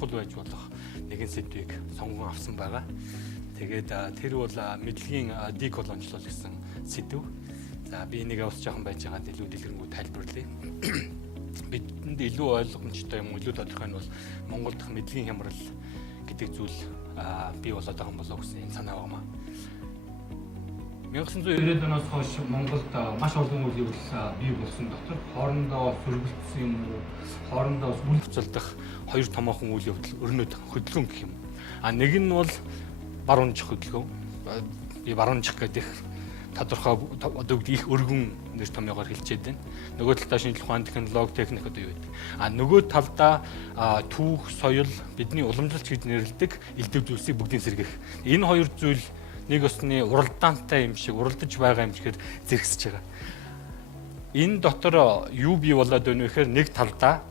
чухал байж болох нэгэн сэдвийг сонгон авсан байгаа. Тэгээд тэр бол мэдлэгийн деколоничлол гэсэн сэдв. За би энийг авч жоохон байж байгаад илүү дэлгэрэнгүй тайлбарлая. Бидэнд илүү ойлгомжтой юм, илүү тодорхой нь бол Монгол дахь мэдлэгийн хямрал гэдэг зүйл бий болоод байгаа юм болоо гэсэн энэ санаа байна. 1990-ад оноос хойш Монголд маш олон үйл явдал бий болсон дотор хоорондоо сөргөлдсөн юм уу, хоорондоо үйл буцалдах хоёр томоохон үйл явдал өрнөд хөдөлгөөн гэх юм. Нэг нь бол баруунжих хөдөлгөөн. Би баруунжих гэдэг тодорхой одоо их өргөн нэр томьёогоор хэлчихэд байна. Нөгөө талдаа шинжлэх ухааны технологи, техник одоо юу гэдэг. Нөгөө талдаа түүх, соёл, бидний уламжлалт гэж нэрлэдэг элдв зүйлсийг бүгдийг сэргэх. Энэ хоёр зүйл нэг усны уралдаантай юм шиг уралдаж байгаа юм шиг зэрэгсэж байгаа. Энэ дотор юу бий болоод байна вэ гэхээр нэг талдаа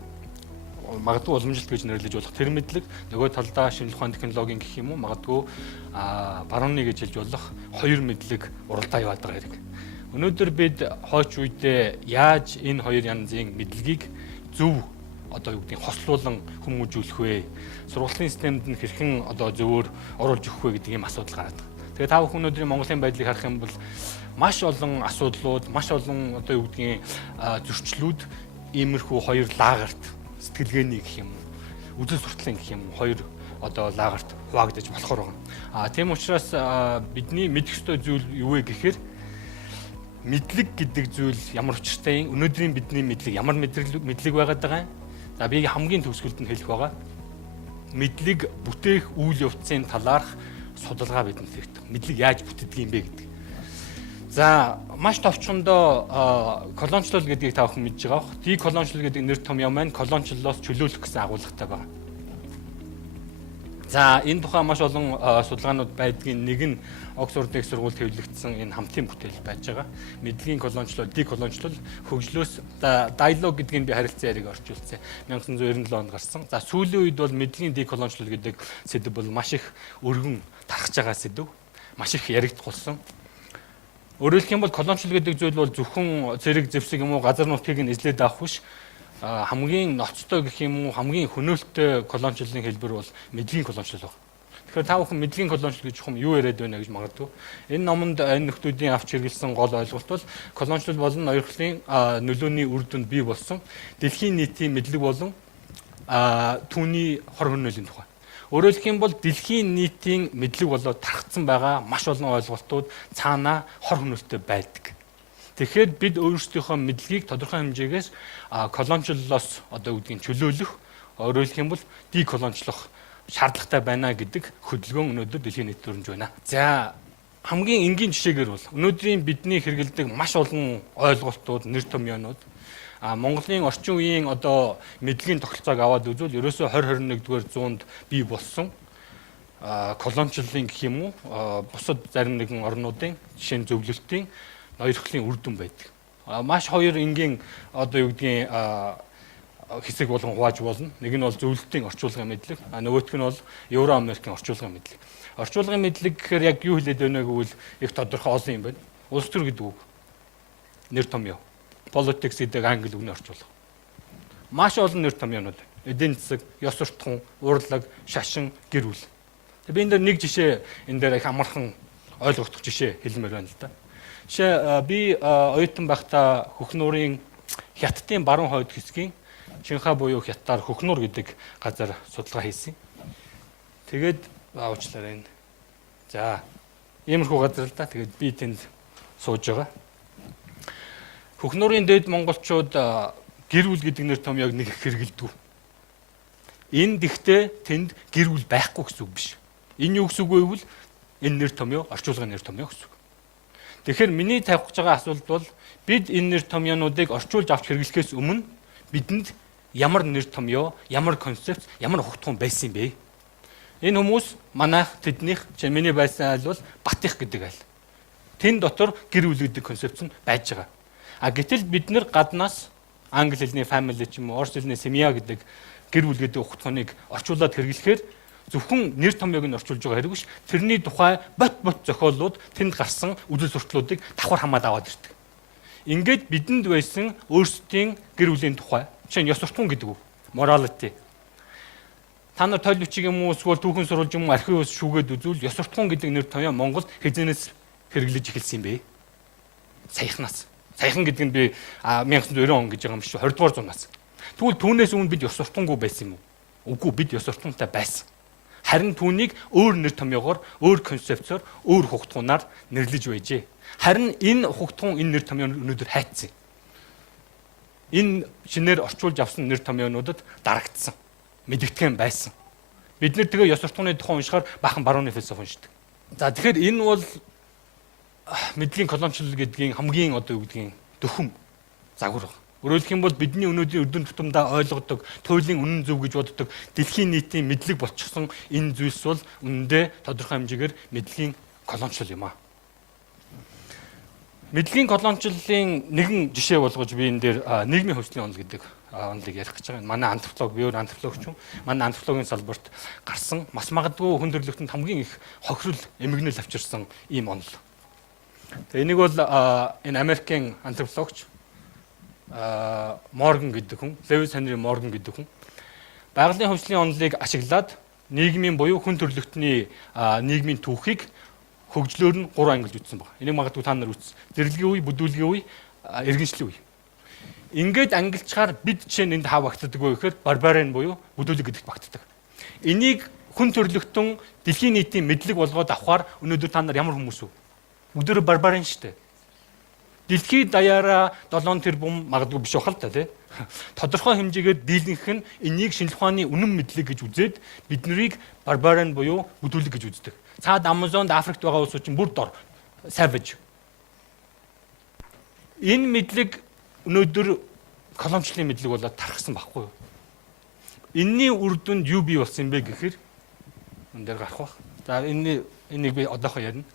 магадгүй уламжлалт гэж нэрлэж болох тэр мэдлэг, нөгөө талдаа шинжлэх ухааны технологийн гэх юм уу, магадгүй барууны гэж хэлж болох хоёр мэдлэг уралдаа яваад байгаа хэрэг. Өнөөдөр бид хойч үедээ яаж энэ хоёр янзын мэдлэгийг зөв одоо юу гэдгийг хослуулан хүмүүжүүлэх вэ? Сургуулийн системд нь хэрхэн одоо зөвөр оруулж өгөх вэ гэдэг ийм асуудал гараад байна. Тэгээ та бүхэн өнөөдрийн Монголын байдлыг харах юм бол маш олон асуудлууд, маш олон одоо юу гэдгийг зөрчлүүд иймэрхүү хоёр лагерт сэтгэлгээний гэх юм уу, үзэл сурталын гэх юм хоёр одоо лагерт хуваагдаж болохоор байгаа. Тийм учраас бидний мэдэх ёстой зүйл юу вэ гэхээр мэдлэг гэдэг зүйл ямар учиртай юм? Өнөөдрийн бидний мэдлэг ямар мэдлэг байгаад байгаа юм? За би хамгийн төгсгөлд нь хэлэх байгаа. Мэдлэг бүтээх үйл явцын талаарх судалгаа бидэнд хэрэгтэй. Мэдлэг яаж бүтдэг юм бэ гэдэг. За маш товчхондоо колоничлол гэдгийг та бүхэн мэдж байгаа бох. Деколоничлол гэдэг нэр томьёо маань колоничлолоос чөлөөлөх гэсэн агуулгатай байна. За энэ тухай маш олон судалгаанууд байдгийн нэг нь Оксфордын сургуульд хэвлэгдсэн энэ хамтын бүтээл байж байгаа. Мэдлэгийн колоничлол, деколоничлол хөгжлөөс диалог гэдгийг би харилцан яриг орчуулсан. 1997 онд гарсан. За сүүлийн үед бол мэдлэгийн деколоничлол гэдэг сэдэв бол маш их өргөн тархаж байгаа сэдэв. Маш их яригдах болсон. Өөрөөр хэлэх юм бол колоничлол гэдэг зүйл бол зөвхөн зэрэг зэвсэг юм уу газар нутгийг нь эзлээд авах биш. Хамгийн ноцтой гэх юм уу хамгийн хөнөөлтөй колоничлолын хэлбэр бол мэдлэгийн колоничлол байна. Тэгэхээр та бүхэн мэдлэгийн колоничлол гэж юм юу яриад байна гэж магадгүй. Энэ номонд энэ нөхдүүдийн авч хэрэгэлсэн гол ойлголт бол колоничлол болон ноёрхлын нөлөөний үр дүнд бий болсон дэлхийн нийтийн мэдлэг болон түүний хор хөнөөлийн тухай. Өөрөөр хэлэх юм бол дэлхийн нийтийн мэдлэг болоод тархацсан байгаа маш олон ойлголтууд цаанаа хор хөнөөлтөй байдаг. Тэгэхээр бид өөрсдийнхөө мэдлэгийг тодорхой хэмжээгээс колоничлолоос одоо үүдгийн чөлөөлөх, өөрөөр хэлэх юм бол деколоничлох шаардлагатай байна гэдэг хөдөлгөөн өнөөдөр дэлхийн нийтэд өрнөж байна. За хамгийн энгийн жишээгээр бол өнөөдрийн бидний хэрэгэлдэг маш олон ойлголтууд, нэр томьёонууд Монголын орчин үеийн одоо мэдлэгийн тогтолцоог аваад үзвэл ерөөсөө 20-21-р зуунд бий болсон колоничлолын гэх юм уу бусад зарим нэгэн орнуудын жишээ нь зөвлөлтийн ноёрхлын үр дүн байдаг. Маш хоёр энгийн одоо юу гэдгийг хэсэг болгон хувааж болно. Нэг нь бол зөвлөлтийн орчуулгын мэдлэг, нөгөөх нь бол Евро-Америкийн орчуулгын мэдлэг. Орчуулгын мэдлэг гэхээр яг юу хэлээд байна гэвэл их тодорхой олон юм байна. Улс төр гэдэг үг. Нэр томьёо. Politics гэдэг англи үгний орчуулга. Маш олон нэр томьёонууд. Эдийн засаг, ёс суртахуун, урлаг, шашин, гэр бүл. Би энэ дээр нэг жишээ энэ дээр их амархан ойлгогдох жишээ хэлмээр байна л да. Жишээ би оюутан байхдаа Хөхнуурын хятадын баруун хойд хэсгийн Шинхаа буюу хятадаар Хөхнуур гэдэг газар судалгаа хийсэн. Тэгээд уучлаарай энэ. За иймэрхүү газар л да. Тэгээд би тэнд сууж байгаа. Хөхнуурын дэд монголчууд гэр бүл гэдэг нэр томьёог нэг их хэрэгэлдэг. Энэ дэгтээ тэнд гэр бүл байхгүй гэсэн үг биш. Энэ юу гэсэн үг вэ гэвэл энэ нэр томьёо орчуулгын нэр томьёо гэсэн үг. Тэгэхээр миний тавих гэж байгаа асуулт бол бид энэ нэр томьёонуудыг орчуулж авч хэрэглэхээс өмнө бидэнд ямар нэр томьёо, ямар концепт, ямар ухтгуун байсан бэ? Энэ хүмүүс манайх тэднийх миний байсан айл бол Батих гэдэг айл. Тэн дотор гэр бүл гэдэг концепц нь байж байгаа. Гэтэл бид нэр гаднаас англи хэлний family ч юм уу, орос хэлний семья гэдэг гэр бүл гэдэг ухтгууныг орчуулад хэрэглэхээр зөвхөн нэр томьёог нь орчуулж байгаа хэрэг биш. Тэрний тухай бот зохиолууд тэнд гарсан үзэл сурталуудыг давхар хамаад аваад ирдэг. Ингээд бидэнд байсан өөрсдийн гэр бүлийн тухай, жишээ нь ёс суртахуун гэдэг үг, morality. та нар тойл бичиг юм уу эсвэл түүхэн сурвалж юм уу архивс шүүгээд үзвэл ёс суртахуун гэдэг нэр томьёо Монголд хэзээс хэрэглэж эхэлсэн юм бэ? Саяхнаас. Саяхан гэдэг нь би 1990 он гэж байгаа юм шиг 20 дугаар зуунаас. Тэгвэл түүнээс өмнө бид ёс суртахуунгүй байсан юм уу? Үгүй, бид ёс суртахуунтай байсан. Харин түүнийг өөр нэр томьёогоор, өөр концепцоор, өөр хугтгуунаар нэрлэж байжээ. Харин энэ хугтгуун, энэ нэр томьёо өнөөдөр хайцсан. Энэ шинээр орчуулж авсан нэр томьёонуудад дарагдсан. Мэдэгдгэн байсан. Бид нэр тэгээ ёс суртахууны тухай уншихаар баахан барууны философи уншдаг. За тэгэхээр энэ бол мэдлэгийн колоничлол гэдгийн хамгийн одоо юу гэдгийг дөхөм загвар. Өөрөөр хэлэх юм бол бидний өнөөдрийн эрдэнэ тутамдаа ойлгодог, туйлын үнэн зөв гэж боддог, дэлхийн нийтийн мэдлэг болчихсон энэ зүйлс бол үнэндээ тодорхой хэмжээгээр мэдлэгийн колоничлол юм аа. Мэдлэгийн колоничлолын нэгэн жишээ болгож би энэ дээр нийгмийн хөгжлийн онол гэдэг онолыг ярих гэж байгаа. Манай антрополог, би өөр антропологч юм. Манай антропологийн салбарт гарсан маш магадгүй хүн төрөлхтөнд хамгийн их хохирол эмгэнэл авчирсан ийм онол. Тэгээ энийг бол энэ Америкийн антропологч Морган гэдэг хүн, Левис Хенри Морган гэдэг хүн байгалийн хөгжлийн онолыг ашиглаад нийгмийн буюу хүн төрөлхтний нийгмийн түүхийг хөгжлөөр нь 3 ангилж үзсэн байна. Энийг магадгүй та нар үзсэн. Зэрлэгийн үе, бүдүүлгийн үе, иргэншлийн үе. Ингээд ангилчаар бид чинь энд хаа багтдаг вэ гэхээр барбарын буюу бүдүүлэг гэдэгт багтдаг. Энийг хүн төрөлхтөн дэлхийн нийтийн мэдлэг болгоод авахаар өнөөдөр та нар ямар хүмүүс вэ? Бүгдөө барбарын шүү дээ. Дэлхийд даяараа 7 тэрбум магадгүй биш бахал та тий. Тодорхой хэмжээгээр дийлэнх нь энийг шинжлэх ухааны үнэн мэдлэг гэж үзээд бид нарыг барбарын буюу бүдүүлэг гэж үздэг. Цаад Амазонд, Африкт байгаа улсууд чинь бүр дор savage. Энэ мэдлэг өнөөдөр колоничлолын мэдлэг болоод тархсан байхгүй юу? Энийний үр дүнд юу бий болсон юм бэ гэхээр энэ дээр гарах бах. За энийг би одоохоо ярина.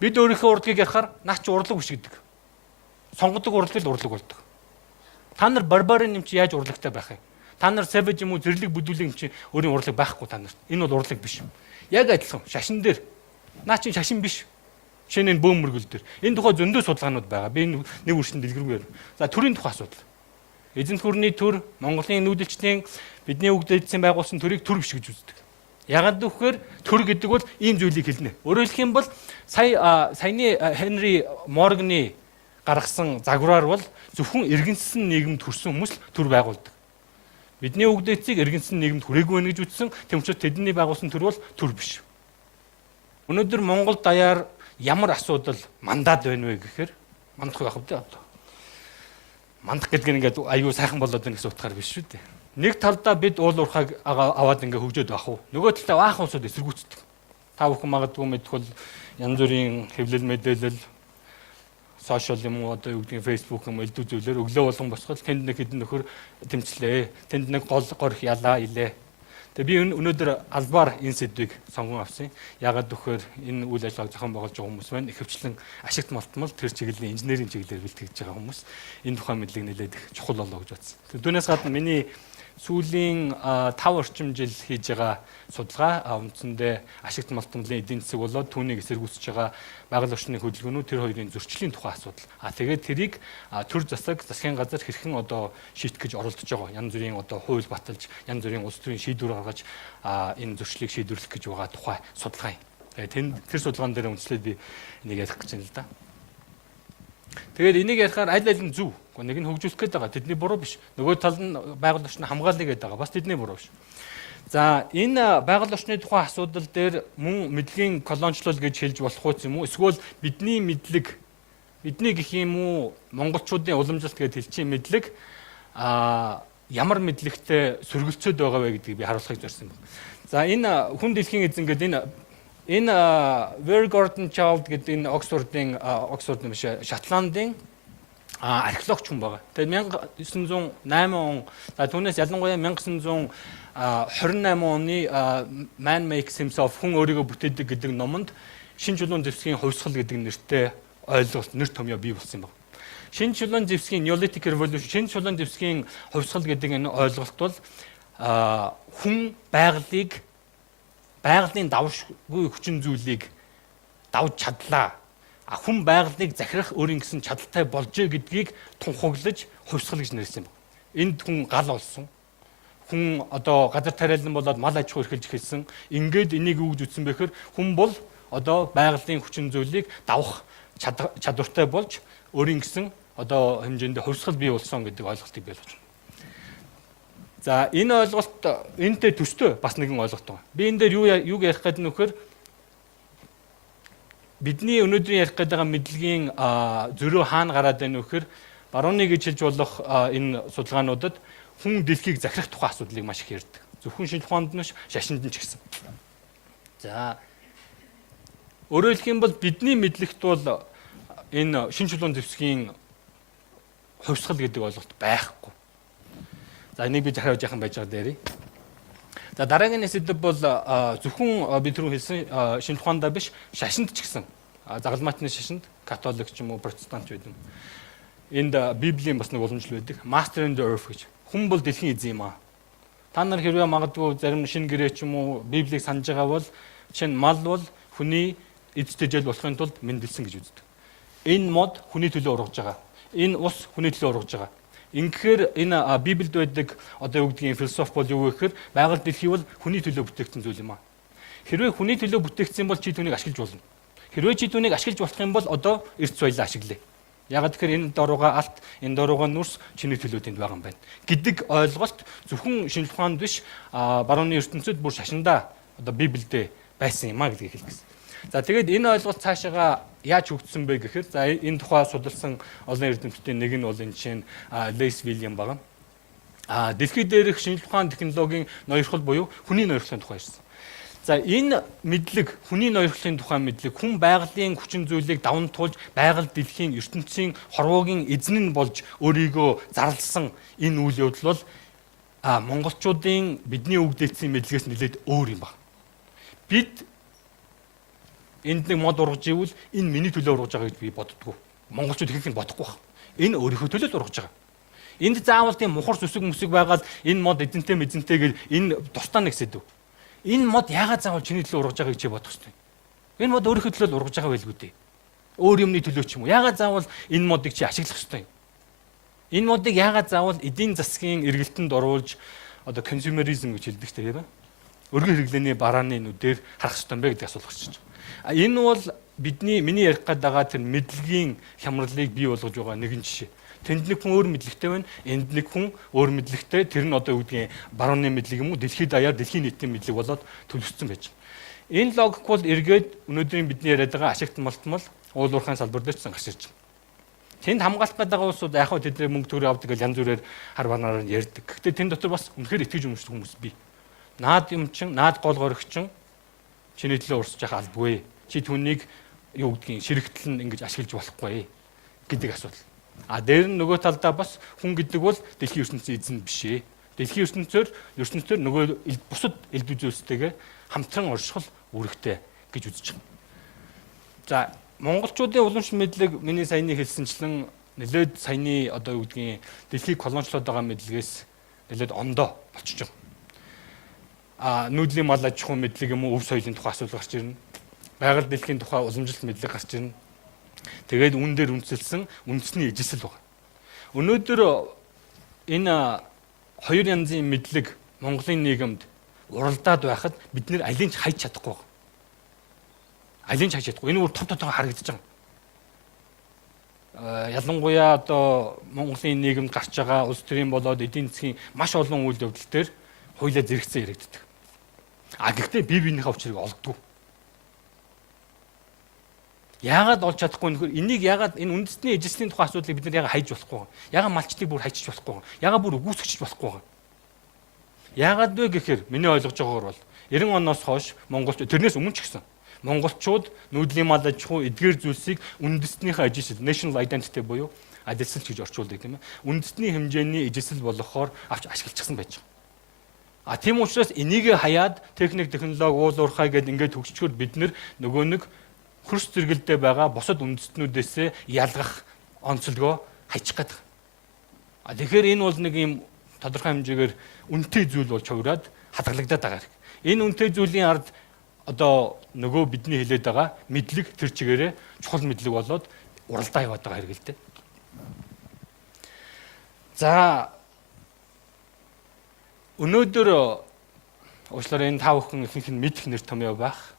Бид өөрийнхөө урлагийг ярихаар наач урлаг биш гэдэг. Сонгодог урлагт л урлаг болдог. Та нар барбарын юм чи яаж урлагтай байх юм? Та нар savage юм уу зэрлэг бүдүүлэг юм чи өөрийн урлаг байхгүй та нарт. Энэ бол урлаг биш юм. Яг адилхан шашин дээр наа чи шашин биш. Жишээ нь бөөм мөргөл дээр. Энэ тухай зөндөө судалгаанууд байгаа. Би нэг үршин дэлгэрэнгүй ярина. За төрийн тухай асуудал. Эзэнт гүрний төр, Монголын нүүдэлчдийн бидний өгдөөдсөн байгуулсан төрийг төр биш гэж үздэг. Ягаад гэвэл төр гэдэг бол ийм зүйлийг хэлнэ. Өөрөөр хэлэх юм бол саяны Хенри Морганы гаргасан загвараар бол зөвхөн иргэншсэн нийгэмд хүрсэн хүмүүс л төр байгуулдаг. Бидний өгдөөцийг иргэншсэн нийгэмд хүрээгүй байна гэж үзсэн. Тэм учраас тэдний байгуулсан төр бол төр биш. Өнөөдөр Монгол даяар ямар асуудал мандаад байна вэ гэхээр мандах байх вэ одоо. Мандах гэдэг нь ингээд аюу сайхан болоод байна гэсэн утгаар биш шүү дээ. Нэг талдаа бид уул уурхайг аваад ингээ хөгжөөд байх уу. Нөгөө талдаа баахан улсууд эсэргүүцдэг. Та бүхэн магадгүй мэдэх бол янз бүрийн хэвлэл мэдээлэл сошиал юм уу одоо юу гэдгийг фейсбુક юм элдв зүйлээр өглөө болгон босгол тэнд нэг хэдэн нөхөр тэмцлээ. Тэнд нэг гол горх ялаа илээ. Тэгээ би өнөөдөр албаар энэ сэдвийг сонгон авсан. Ягаад гэвэл энэ үйл ажиллагааг зохион байгуулж байгаа хүмүүс байна. Ихэвчлэн ашигт малтмал тэр чиглэлийн инженерийн чиглэлээр бэлтгэж байгаа хүмүүс. Энэ тухайн мэдлэг нэлээд их чухал болоо гэж бодсон. Түүнээс гадна миний сүүлийн 5 орчим жил хийж байгаа судалгаа үндсэндээ ашигт малтмалын эдийн засаг болоод түүнийг эсэргүүцэж байгаа байгаль орчны хөдөлгөөнүүд тэр хоёрын зөрчлийн тухай асуудал. Тэгээд тэрийг төр засаг, засгийн газар хэрхэн одоо шийдэх гэж оролдож байгаа. Янз бүрийн одоо хууль баталж, янз бүрийн улс төрийн шийдвэр гаргаж энэ зөрчлийг шийдвэрлэх гэж байгаа тухай судалгаа юм. Тэр судалгаан дээр үндэслээд би энийг ярих гэж байна л да. Тэгээд энийг ярихаар аль аль нь зөв. Нэг нь хөгжүүлэх гээд байгаа. Тэдний буруу биш. Нөгөө тал нь байгаль орчны хамгаалъя гээд байгаа. Бас тэдний буруу биш. За энэ байгаль орчны тухай асуудал дээр мөн мэдлэгийн колоничлол гэж хэлж болох уу юм уу? Эсвэл бидний мэдлэг, бидний гэх юм уу монголчуудын уламжлалт гэж хэлчих мэдлэг ямар мэдлэгтэй сөргөлцөөд байгаа вэ гэдгийг би харуулахыг зорьсон байна. За энэ хүн дэлхийн эзэн гэдэг энэ Very Gordon Child гэдэг энэ Оксфорд биш Шотландын археологч хүн байгаа. Тэгээд 1908 он түүнээс ялангуяа 1928 оны Man Makes Himself хүн өөрийгөө бүтээдэг гэдэг номонд шинэ чулуун зэвсгийн хувьсгал гэдэг нэртэй ойлголт нэр томьёо бий болсон юм байна. Шинэ чулуун зэвсгийн Neolithic Revolution, шинэ чулуун зэвсгийн хувьсгал гэдэг энэ ойлголт бол хүн байгалийн давшгүй хүчин зүйлийг давж чадлаа. Хүн байгалыг захирах өөрийн гэсэн чадaltaй болжээ гэдгийг тунхаглаж хувьсгал гэж нэрлсэн байна. Энд хүн гал олсон. хүн одоо газар тариалан болоод мал аж ахуй эрхэлж эхэлсэн. Ингээд энийг юу гэж үзсэн бэхээр хүн бол одоо байгалийн хүчин зүйлийг давах чадвартай болж өөрийн гэсэн одоо хэмжээнд хувьсгал бий болсон гэдэг ойлголтыг бий болгож байна. За энэ ойлголт энэтэй төстэй бас нэгэн ойлголт байна. Би энэ дээр юуг ярих гэдэг нь вөхөр бидний өнөөдрийн ярих гэдэг мэдлэгийн зөрөө хаана гараад байна вөхөр барууны гэж хэлж болох энэ судалгаануудад хүн дэлхийг захирах тухай асуудлыг маш их ярьдаг. Зөвхөн шинжлэх ухаанд нь шашинд нь ч гэсэн. За өөрөөр хэлэх юм бол бидний мэдлэгт бол энэ шинж чулуун зэвсгийн хувьсгал гэдэг ойлголт байхгүй. За энийг би захиалж яхан байж байгаа дээрээ. За дараагийн сэдэв бол зөвхөн бид түрүү хэлсэн шинжлэх ухаандаа биш шашинд ч гэсэн загалмайтны шашинд католик ч юм уу протестант ч байдаг. Энд Библийн бас нэг уламжлал байдаг. Master in the earth гэж. Хүн бол дэлхийн эзэн юм аа. Та нар хэрвээ магадгүй зарим шинэ гэрээ ч юм уу Библийг санаж байгаа бол чинь мал бол хүний эзтэй жил болохын тулд мэндэлсэн гэж үздэг. Энэ мод хүний төлөө ургаж байгаа. Энэ ус хүний төлөө ургаж байгаа. Ингэхээр энэ Библиэд байдаг одоо юу гэдгийг философи бол юу гэхээр байгаль дэлхий бол хүний төлөө бүтээгдсэн зүйл юм аа. Хэрвээ хүний төлөө бүтээгдсэн бол чи түүнийг ашиглаж болно. Хэрвээ чи түүнийг ашиглаж болох юм бол одоо эрт соёлоо ашиглая. Ягаад тэгэхээр энэ дорууга алт, энэ дорууга нүрс чиний төлөө тэнд байгаа юм байна гэдэг ойлголт зөвхөн шинжлэх ухаанд биш барууны ертөнцид бүр шашиндаа одоо Библиэд байсан юм а гэдгийг хэлэх гэсэн. За тэгээд энэ ойлголт цаашаага яаж хөгжсөн бэ гэхээр за энэ тухай судалсан олон эрдэмтдийн нэг нь бол энэ чинь Лейс Вильям байгаа. Дэлхийд дээрх шинжлэх ухааны технологийн ноёрхол буюу хүний ноёрхлын тухай ирсэн. За энэ мэдлэг, хүний ноёрхлын тухай мэдлэг, хүн байгалийн хүчин зүйлийг даван туулж байгаль дэлхийн ертөнцийн хорвоогийн эзэн нь болж өөрийгөө зарласан энэ үйл явдал бол монголчуудын бидний үгдээсэн мэдлэгээс нэлээд өөр юм байна. Бид энд нэг мод ургаж ивэл энэ миний төлөө ургаж байгаа гэж би боддгоо. Монголчууд ихэнх нь бодохгүй байна. Энэ өөрийнхөө төлөө ургаж байгаа. Энд заавал тийм мухар зүсэг мүсэг байгаад энэ мод эзэнтэй мэзэнтэй гэж энэ тусдаа нэг сэдв. Энэ мод яагаад заавал чиний төлөө ургаж байгааг чи бодох ёстой. Энэ мод өөрийнхөө төлөө ургаж байгаа байлгүй дээ. Өөр юмны төлөө ч юм уу. Яагаад заавал энэ модыг чи ашиглах ёстой юм? Энэ модыг яагаад заавал эдийн засгийн эргэлтэнд оруулж одоо консюмеризм гэж хэлдэг тийм ээ. Өргөн хэрэглээний барааны нүдээр харах ёстой юм бэ гэдэг асуулт гарч байна. Энэ бол миний ярих гээд байгаа тэр мэдлэгийн хямралыг бий болгож байгаа нэгэн жишээ. Тэнд нэг хүн өөр мэдлэгтэй байна. Энд нэг хүн өөр мэдлэгтэй. Тэр нь одоо юу гэдгийг барууны мэдлэг юм уу? Дэлхийд даяар дэлхийн нийтийн мэдлэг болоод төлөвлөсөн байж байна. Энэ логик бол эргээд өнөөдрийн бидний яриад байгаа ашигт малтмал уул уурхайн салбар дээр ч гарч ирж байна. Тэнд хамгаалах гэдэг улсууд яг хөө тэдний мөнгө төгрөг авдаг гэж янз бүрээр хар банаараар ярьдаг. Гэхдээ тэнд дотор бас үнэхээр итгэж өмшдөг хүмүүс бий. Наад юм чин, наад гол горигчин чиний төлөө урсж явах албагүй. Чи түүнийг юу гэдгийг ширэгтэл нь ингэж ашиглаж болохгүй гэдэг асуудал. Дээр нь нөгөө талдаа бас хүн гэдэг бол дэлхийн ертөнцийн эзэн биш ээ. Дэлхийн ертөнцөөр нөгөө бусад элд үзүүлстэйгээ хамтран оршихол үүрэгтэй гэж үзэж байна. За монголчуудын уламжлалт мэдлэг миний саяны хэлсэнчлэн нэлээд саяны одоо юу гэдгийг дэлхийг колоничлоод байгаа мэдлэгээс нэлээд ондоо болчихж байгаа. Нүүдлийн мал аж ахуй мэдлэг юм уу өв соёлын тухай асуудал гарч ирнэ. Байгаль дэлхийн тухай уламжлалт мэдлэг гарч ирнэ. Тэгээд үн дээр үндэслэн үндэсний ижил байна. Өнөөдөр энэ хоёр янзын мэдлэг Монголын нийгэмд уралдаад байхад бид нэр алийг ч хайж чадахгүй байна. Алийг ч хайж чадахгүй. Энэ бүр тов тотойгоо харагдаж байгаа. Ялангуяа одоо Монголын нийгэмд гарч байгаа улс төрийн болоод эдийн засгийн маш олон үйл явдал төр хуулиа зэрэгцээ яригддаг. Гэхдээ бие биенийхээ учрыг олддог. Яагаад олж чадахгүй нөхөр энийг яагаад энэ үндэсний ижилслийн тухай асуудлыг бид нар яагаад хайж болохгүй вэ? Яагаад малчдыг бүр хайчих болохгүй вэ? Яагаад бүр үгүйсгэж болохгүй вэ? Яагаад вэ гэхээр миний ойлгож байгаагаар бол 90 оноос хойш монголчууд тэрнээс өмнө ч гэсэн монголчууд нүүдлийн мал аж ахуй эдгээр зүйлсийг үндэснийхээ ижилсэл national identity буюу адилсалж гэж орчуулдаг тийм ээ. Үндэсний хэмжээний ижилсэл болгохоор авч ашиглчихсан байж байгаа. Тийм учраас энийг хаяад техник технологи уул уурхай гэдээ ингээд хөгжчгөр бид нөгөө нэг хөрс зэрэгэлдээ байгаа бусад үндэстнүүдээс ялгах онцлогоо хайчих гэдэг. Тэгэхээр энэ бол нэг юм тодорхой хэмжээгээр үнэтэй зүйл болж хувираад хадгалагдаад байгаа хэрэг. Энэ үнэтэй зүйлийн ард одоо нөгөө бидний хэлээд байгаа мэдлэг тэр чигээрээ чухал мэдлэг болоод уралдаа яваад байгаа хэрэг л дээ. За Өнөөдөр уучлаарай энэ та бүхэн ихэнх нь мэдэх нэр томьёо байх.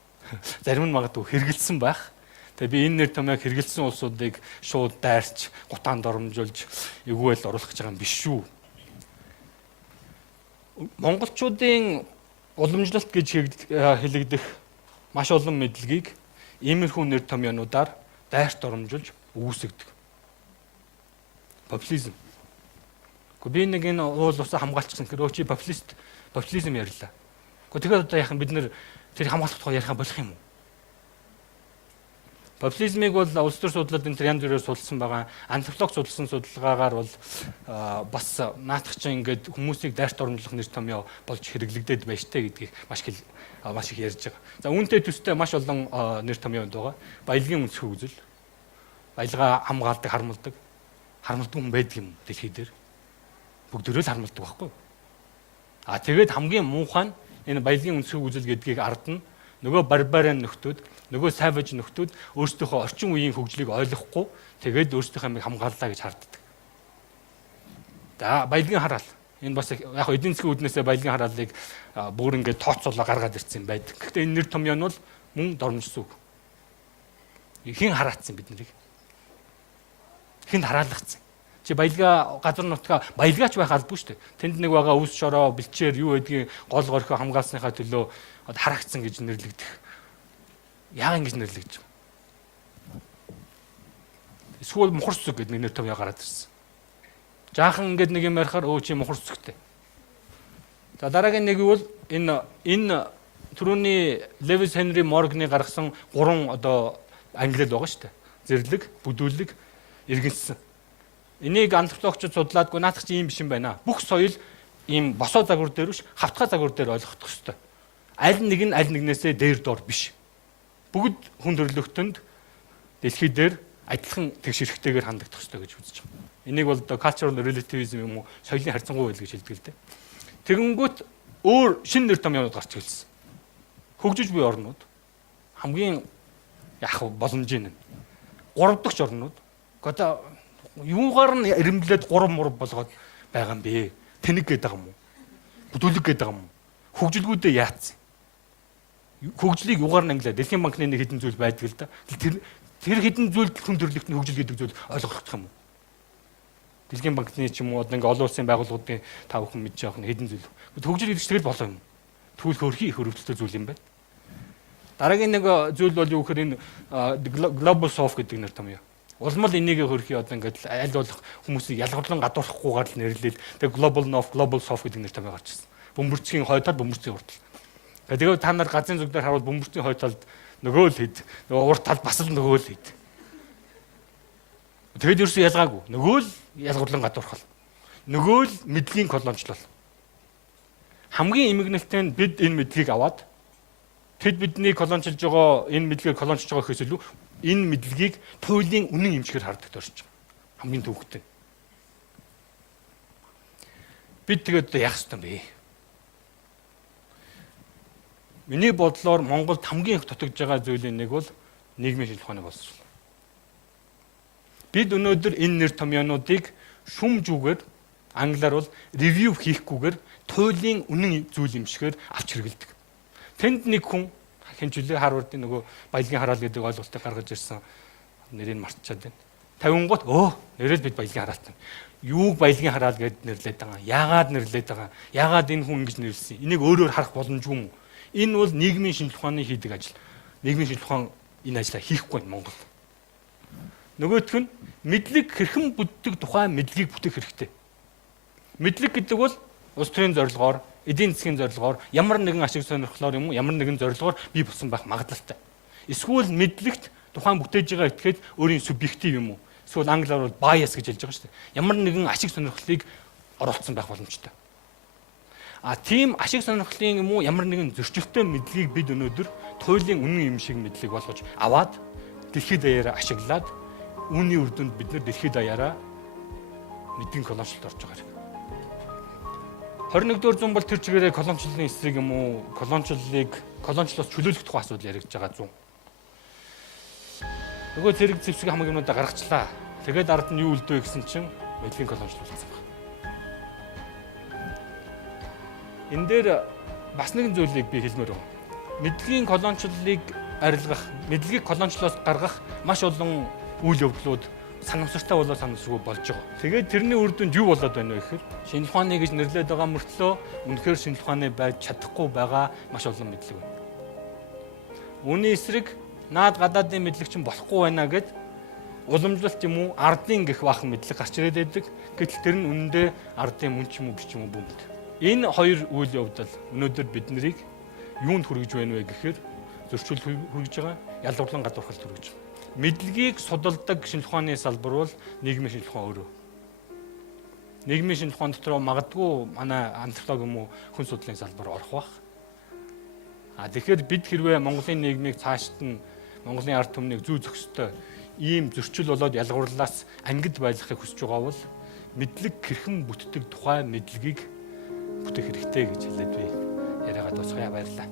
Зарим нь магадгүй хэрэгэлсэн байх. Тэгээ би энэ нэр томьёог хэрэгэлсэн улсуудыг шууд дайрч, гутаанд оромжуулж эвгүйэл оруулах гэж байгаа юм биш шүү. Монголчуудын уламжлалт гэж хэлэгдэх маш олон мэдлэгийг иймэрхүү нэр томьёонуудаар дайрт оромжуулж үүсгдэг. Популизм. Би нэг энэ уул усаа хамгаалчихсан гэхээр чи популизм ярьлаа. Тэгэхээр одоо яхан бид нэр тэр хамгаалах тухай ярих болох юм уу? Популизмыг бол улс төр судлаад энэ янз бүрээр судалсан байгаа. Антрополог судалсан судалгаагаар бол бас наадах чинь ингээд хүмүүсийг дайрт оромжлох нэр томьёо болж хэрэглэгдээд байж тээ гэдгийг маш их ярьж байгаа. За үүнтэй төстэй маш олон нэр томьёонд байгаа. Баялагын үндэсний үзэл, баялгаа хамгаалдаг, хармалдаг хүн байдаг юм дэлхий дээр. Бүгдөө л хармалдаг байхгүй юу? Тэгээд хамгийн муухай нь энэ баялагын үндэсний үзэл гэдгийг ард нь нөгөө барбарын нөхдүүд, нөгөө savage нөхдүүд өөрсдийнхөө орчин үеийн хөгжлийг ойлгохгүй тэгээд өөрсдийнхөө амийг хамгааллаа гэж харддаг. За баялагын хараал. Энэ бас яг эдийн засгийн үүднээсээ баялагын хараалыг бүр ингээд тооцоолоо гаргаад ирсэн байдаг. Гэхдээ энэ нэр томьёо нь бол мөн дормжсон үг. Хэн хараацсан бид нарыг? Хэн хараалгацсан? Чи баялгаа газар нутгаа баялгаач байх албагүй шүү дээ. Тэнд нэг байгаа үс шороо, бэлчээр юу гэдгийг гол горхоо хамгаалсныхаа төлөө харагдсан гэж нэрлэгдэх. Яагаад ингэж нэрлэгдэж байгаа? Эсвэл мухар сүг гэдэг нэг нэр томьёо гараад ирсэн. Жаахан ингээд нэг юм ярихаар чи мухар сүгтэй. За дараагийн нэг бол энэ түрүүний Левис Хенри Морганы гаргасан 3 одоо ангилал байгаа шүү дээ. Зэрлэг, бүдүүлэг, иргэнсэн. Энийг антропологчид судлаадгүй наадах чи ийм биш юм байна. Бүх соёл ийм босоо загвар дээр биш, хавтгай загвар дээр ойлгох ёстой. Аль нэг нь аль нэгнээсээ дээр доор биш. Бүгд хүн төрлөختөнд дэлхий дээр адилхан тэгш хэрэгтэйгээр хандагдах ёстой гэж үзэж байна. Энийг бол cultural relativism юм уу, соёлын харьцангуй байл гэж хэлдэг л дээ. Тэгэнгүүт өөр шинэ нэр томьёонууд гарч ирсэн. Хөгжиж буй орнууд хамгийн боломжийн нь 3 дахь орнууд. Одоо юугаар нь ирэмблээд 3 мурав болгоод байгаа юм бэ? Тэнэг гээд байгаа юм уу? Бүдүүлэг гээд байгаа юм уу? Хөгжилгүүдээ яатсан. Хөгжлийг юугаар нь ангилаа? Дэлхийн банкны нэг хэдэн зүйл байдаг л да. Тэр хэдэн зүйл хүн төрлөختний хөгжил гэдэг зүйл ойлгох юм уу? Дэлхийн банкны ч юм уу одоо ингээ олон улсын байгууллагуудын та бүхэн мэдж байгаа хэдэн зүйл. Хөгжил гэдэг чинь тэгэл болоо юм. Түүх хөрхи их хөрөвдөлтөй зүйл юм байна. Дараагийн нэг зүйл бол юу гэхээр энэ global south гэдэг нэр томьёо. Улмал энийг хөрхи одоо ингээд аль болох хүмүүсийг ялгарлан гадуурхахгүйгээр л нэрлээд тэг global north, global south гэдэг нэр томьёо гарч ирсэн. Бөмбөрцгийн хой тал, бөмбөрцгийн урт тал. Тэгээд та нар газрын зүг дээр харуул бөмбөрцгийн хой талд нөгөө л хэд, нөгөө урт тал бас л нөгөө л хэд. Тэгэд ерөөсөө ялгаагүй. Нөгөө л ялгарлан гадуурхал. Нөгөө л мэдлэгийн колоничлол. Хамгийн эмгэнэлтэй нь бид энэ мэдлэгийг аваад тэд бидний колоничлж байгаа энэ мэдлэгийг колоничлж байгаа гэхээс илүү энэ мэдлэгийг туйлын үнэн эмчгээр хардаг төрж байгаа. Хамгийн төвхтэй. Бид тэгээд одоо яах ёстой юм бэ? Миний бодлоор Монголд хамгийн их дутагдж байгаа зүйлийн нэг бол нийгмийн шинжлэх ухааны боловсрол. Бид өнөөдөр энэ нэр томьёонуудыг шүмжүүгээр англиар бол review хийхгүйгээр туйлын үнэн зүйл юмшгээр авч хэрэгэлдэг. Тэнд нэг хүн хинжүүлээ Харвардын нөгөө баялагын хараал гэдэг ойлголтыг гаргаж ирсэн нэрийг мартчихад байна. 50 гот нэрэл бид баялагын хараалтай. Юуг баялагын хараал гэдээ нэрлээд байгаа. Яагаад нэрлээд байгаа? Яагаад энэ хүн ингэж нэрлсэн? Энийг өөрөөр харах боломжгүй юм уу? Энэ бол нийгмийн шинжлэх ухааны хийдэг ажил. Нийгмийн шинжлэх ухаан энэ ажлаа хийхгүй байна Монгол. Нөгөөх нь мэдлэг хэрхэн бүтдэг тухай мэдлэгийг бүтээх хэрэгтэй. Мэдлэг гэдэг бол улс төрийн зорилгоор, эдийн засгийн зорилгоор, ямар нэгэн ашиг сонирхлоор юм уу, ямар нэгэн зорилгоор бий болсон байх магадлалтай. Эсвэл мэдлэгт тухайн бүтээж байгаа этгээд өөрийн субъектив юм уу? Эсвэл англиар бол bias гэж хэлж байгаа шүү дээ. Ямар нэгэн ашиг сонирхлыг оруулсан байх боломжтой. Тийм ашиг сонирхлын юм уу, ямар нэгэн зөрчилтэй мэдлэгийг бид өнөөдөр туйлын үнэн юм шиг мэдлэг болгож аваад дэлхийд даяараа ашиглаад үүний үр дүнд бид нэр дэлхийд даяараа мэдлэгийн колоничлолд орж байгаа юм. 21-р зуун бол тэр чигээрээ колоничлолын эсрэг юм уу, колоничлолоос чөлөөлөх тухай асуудал яригдж байгаа зүүн. Нөгөө зэрэг зэвсэг хамаг юмнуудаа гаргачлаа. Тэгээд ард нь юу үлдээ гэсэн чинь мэдлэгийн колоничлол болсон байна. Энэ дээр бас нэгэн зүйлийг би хэлмээр байна. Мэдлэгийн колоничлолыг арилгах, мэдлэгийг колоничлолоос гаргах маш олон үйл явдлууд санамсартай болоо санамсаргүй болж байгаа. Тэгээд тэрний үр дүнд юу болоод байна вэ гэхээр шинжлэх ухааны гэж нэрлэдэг байгаа мөртлөө үнэхээр шинжлэх ухааны байж чадахгүй байгаа маш олон мэдлэг байна. Үүний эсрэг наад гадаадын мэдлэг чинь болохгүй байна гэд уламжлалт юм уу ардын гэх бахан мэдлэг гарч ирээд байдаг. Гэтэл тэр нь үнэндээ ардын мөн ч юм уу биш ч юм уу бүүмд. Энэ хоёр үйл явдал өнөөдөр бид нарыг юунд хүргэж байна вэ гэхээр зөрчил хүргэж байгаа, ялгарлан гадуурхалт хүргэж байгаа. Мэдлэгийг судалдаг шинжлэх ухааны салбар бол нийгмийн шинжлэх ухаан өөрөө. Нийгмийн шинжлэх ухаан дотор магадгүй манай антропологи юм уу хүн судлалын салбар орох бах. Тэгэхээр бид хэрвээ Монголын нийгмийг цаашд нь Монголын ард түмнийг зүй зохистой ийм зөрчил болоод ялгуурлаас ангид байлгахыг хүсэж байгаа бол мэдлэг хэрхэн бүтдэг тухай мэдлэгийг бүтээх хэрэгтэй гэж хэлээд би яриагаа дуусгая. Баярлалаа.